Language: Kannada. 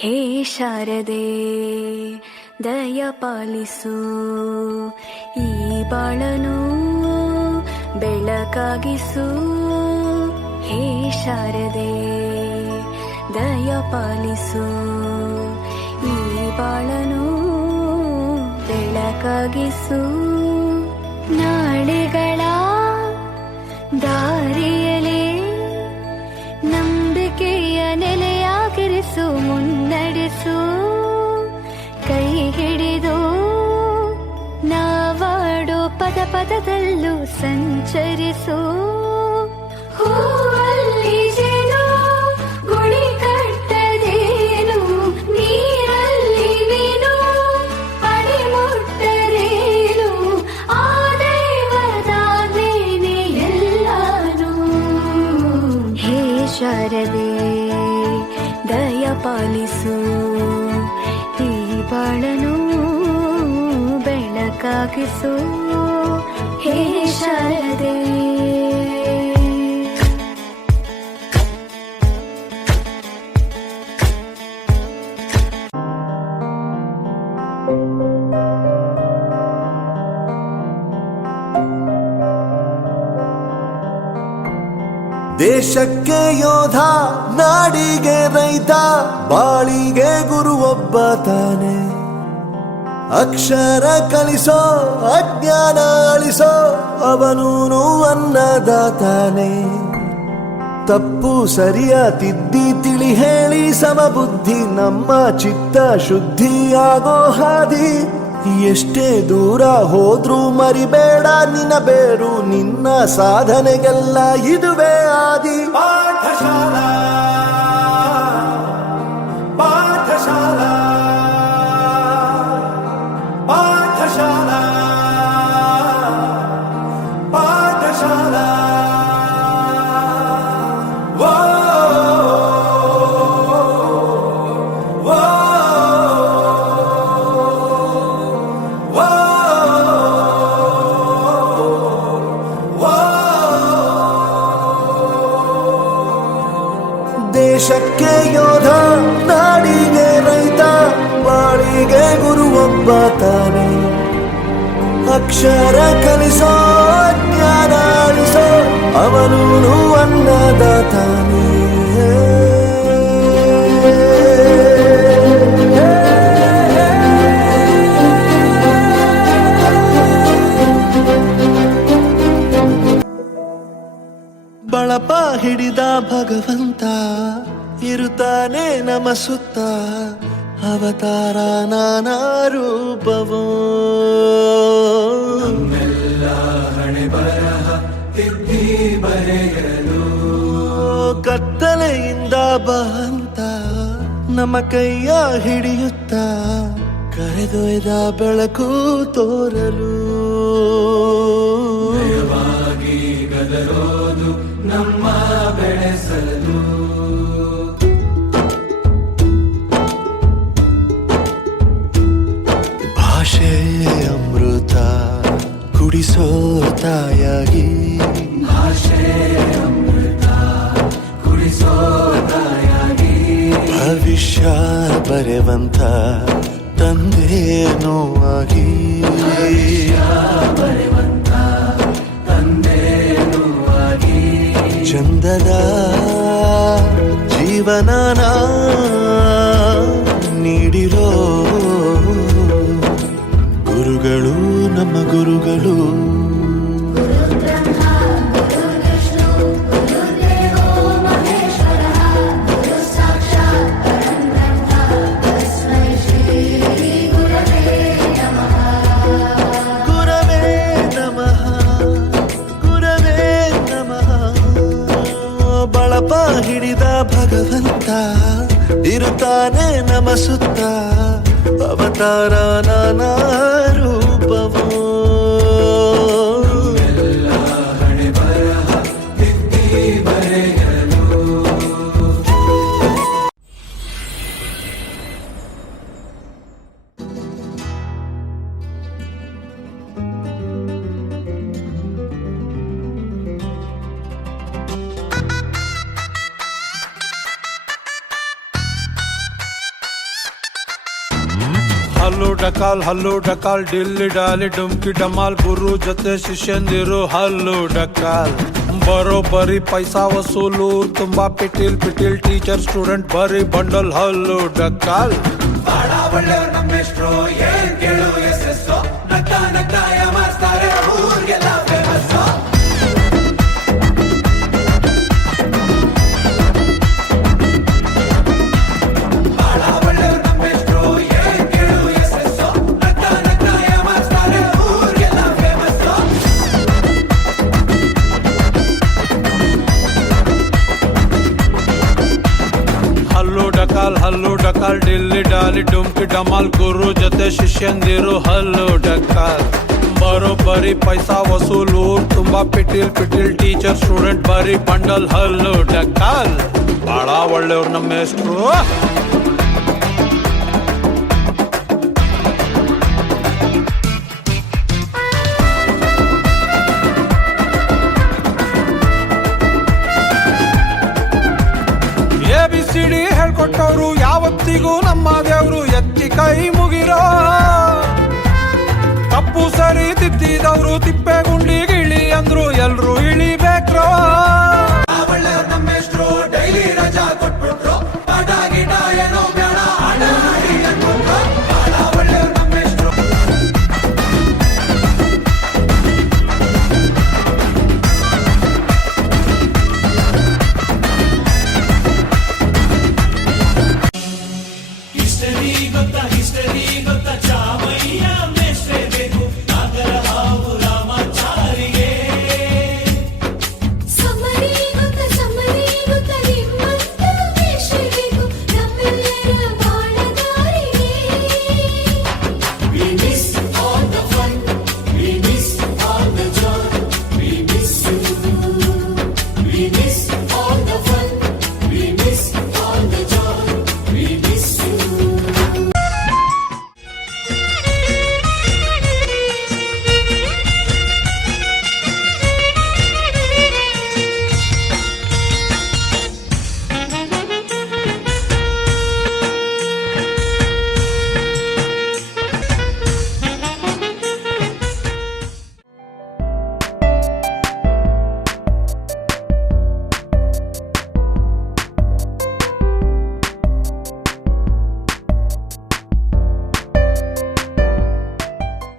ಹೇ ಶಾರದೆ ದಯ ಪಾಲಿಸು, ಈ ಬಾಳನು ಬೆಳಕಾಗಿಸು. ಹೇ ಶಾರದೆ ದಯ ಪಾಲಿಸು, ಈ ಬಾಳನು ಬೆಳಕಾಗಿಸು. ನಾಳೆಗಳ ದಾರಿಯಲೇ ನಂಬಿಕೆಯ ನೆಲೆಯಾಗಿರಿಸು, ಮುನ್ನಡೆಸು. ಕೈ ಹಿಡಿದು ನಾವಾಡೋ ಪದ ಪದದಲ್ಲೂ ಸಂಚರಿಸು. ಹೂವಲ್ಲಿ ಜೇನು ಗುಡಿ ಕಟ್ಟದೇನು, ನೀರಲ್ಲಿ ಮೀನು ಅಡಿ ಮುಟ್ಟರೇನು, ಆ ದೈವದಾನೇನೆ ಎಲ್ಲಾನು. ಹೇ ಶಾರದೆ ದಯ ಪಾಲಿಸು, ಈ ಬಾಳನು ಬೆಳಕಾಗಿಸು. ಹೇ ಶಾರದೆ ದೇಶಕ್ಕೆ ಯೋಧ, ನಾಡಿಗೆ ರೈತ, ಬಾಳಿಗೆ ಗುರು ಒಬ್ಬ ತಾನೆ. ಅಕ್ಷರ ಕಲಿಸೋ, ಅಜ್ಞಾನ ಅಳಿಸೋ, ಅವನೂನು ಅನ್ನದಾತಾನೆ. ತಪ್ಪು ಸರಿಯ ತಿದ್ದಿ ತಿಳಿ ಹೇಳಿ ಸಮಬುದ್ಧಿ, ನಮ್ಮ ಚಿತ್ತ ಶುದ್ಧಿಯಾಗೋ ಹಾದಿ. ಎಷ್ಟೇ ದೂರ ಹೋದ್ರೂ ಮರಿಬೇಡ ನಿನ್ನ ಬೇರು, ನಿನ್ನ ಸಾಧನೆಗೆಲ್ಲ ಇದುವೇ ಆದಿ. ಪಾಠಶಾಲಾ ಪಾಠಶಾಲಾ ಪಾಠಶಾಲಾ ಪಾಠಶಾಲಾ. ದೇಶಕ್ಕೆ ಯೋಧ, ನಾಡಿಗೆ ರೈತ, ಬಾಳಿಗೆ ಗುರು ಒಬ್ಬ ತಾನೆ. ಅಕ್ಷರ ಕಲಿಸೋ, ಜ್ಞಾನ ಅಳಿಸೋ, ಅವನೂನು ಅನ್ನದಾತಾನೆ. ಬಳಪ ಹಿಡಿದ ಭಗವಂತ ಇರುತ್ತಾನೆ ನಮ ಸುತ್ತ, ಅವತಾರ ನಾನಾ ರೂಪವೋ. ಹಣೆ ಬರಹ ತಿದ್ದಿ ಬರೆಯಲು, ಕತ್ತಲೆಯಿಂದ ಬಂತ ನಮ್ಮ ಕೈಯ ಹಿಡಿಯುತ್ತ, ಕರೆದೊಯ್ದ ಬೆಳಕು ತೋರಲು. ಗದರೋದು ನಮ್ಮ ಬೆಳೆಸಲು, ಭಾಷೆ ಅಮೃತ ಕುಡಿಸೋ ತಾಯಾಗಿ. ಭಾಷೆ ಅಮೃತ ಕುಡಿಸೋ ತಾಯಾಗಿ, ಭವಿಷ್ಯ ಬರೆವಂತ ತಂದೆನೋ ಆಗಿ. ಚಂದದ ಜೀವನನ ನೀಡಿರೋ ಗುರುಗಳು ನಮ್ಮ ಗುರುಗಳು. ಬಳಪ ಹಿಡಿದ ಭಗವಂತ ಇರುತ್ತಾನೆ ನಮ ಸುತ್ತ, ಅವತಾರ ನಾನಾ ರೂಪವೋ. ಹಣೆ ಬರಹ ತಿದ್ದಿ ಬರೆಯಲು. ಹಲ್ಲು ಡಕಾಲ್ ಡಿಲ್ಲಿ ಡಾಲಿ ಡುಮ್ಕಿ ಡಮಾಲ್ ಗುರು ಜೊತೆ ಶಿಷ್ಯಂದಿರು ಹಲ್ಲು ಡಕಾಲ್ ಬರೋಬ್ಬರಿ ಪೈಸಾ ವಸೂಲು ತುಂಬಾ ಪಿಟೀಲ್ ಟೀಚರ್ ಸ್ಟೂಡೆಂಟ್ ಬರೀ ಬಂಡಲ್ ಹಲ್ಲು ಡಕಾಲ್ ಬಹಳ ಒಳ್ಳೆಯವ್ರು ನಮ್ಮೆಷ್ಟ್ರು ಏನ್ ಕೇಳು ಎಸ್ಎಸ್ಸು ನಗ್ತಾ ನಗ್ತಾ ಯಾಮಾರಿಸ್ತಾರೆ ಊರ್ಗೆಲ್ಲ ಫೇಮಸ್ಸು ಬಹಳ ಒಳ್ಳೆಯವ್ರು ನಮ್ಮೆಷ್ಟ್ರು ಏನ್ ಕೇಳು ಎಸ್ಎಸ್ಸು ನಗ್ತಾ ನಗ್ತಾ ಯಾಮಾರಿಸ್ತಾರೆ ಊರ್ಗೆಲ್ಲ ಫೇಮಸ್ಸು ಹಲ್ಲು ಡಕಾಲ್ ಡಿಲ್ಲಿ ಡಾಲಿ ಡುಮ್ಕಿ ಡಮಾಲ್ ಗುರು ಜೊತೆ ಶಿಷ್ಯಂದಿರು ಹಲ್ಲು ಡಕಾಲ್ ಬರೋಬ್ಬರಿ ಪೈಸಾ ವಸೂಲು ತುಂಬಾ ಪಿಟೀಲ್ ಟೀಚರ್ ಸ್ಟೂಡೆಂಟ್ ಬರೀ ಬಂಡಲ್ ಹಲ್ಲು ಡಕಾಲ್ ಬಹಳ ಒಳ್ಳೆಯವ್ರು ನಮ್ಮ ಹೆಸರು ABCD ಹೇಳ್ಕೊಟ್ಟವ್ರು ಯಾವತ್ತಿಗೂ ನಮ್ಮ ದೇವ್ರು ಎತ್ತಿ ಕೈ ಮುಗಿರೋ ತಪ್ಪು ಸರಿ ತಿದ್ದಿದವ್ರು ತಿಪ್ಪೆ ಗುಂಡಿಗಿಳಿ ಅಂದ್ರು ಎಲ್ರು ಇಳಿಬೇಕ್ರೋ